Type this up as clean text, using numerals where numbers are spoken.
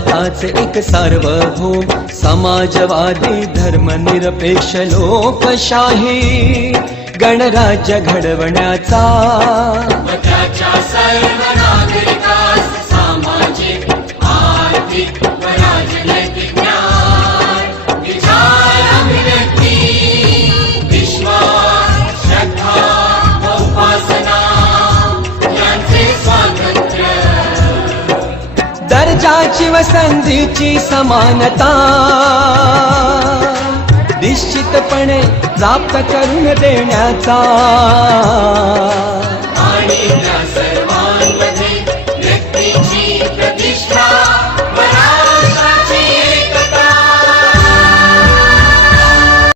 भारताचे एक सार्वभौम समाजवादी धर्मनिरपेक्ष लोकशाही गणराज्य घडवण्याचा व त्याच्या सर्व नागरिकास सामाजिक आर्थिक व राजनैतिक न्याय विचार अभिव्यक्ती विश्वास श्रद्धा व उपासना यांचे स्वातंत्र्य दर्जाची व संधीची समानता निश्चितपणे प्राप्त करून देण्याचा आणि त्या सर्वांना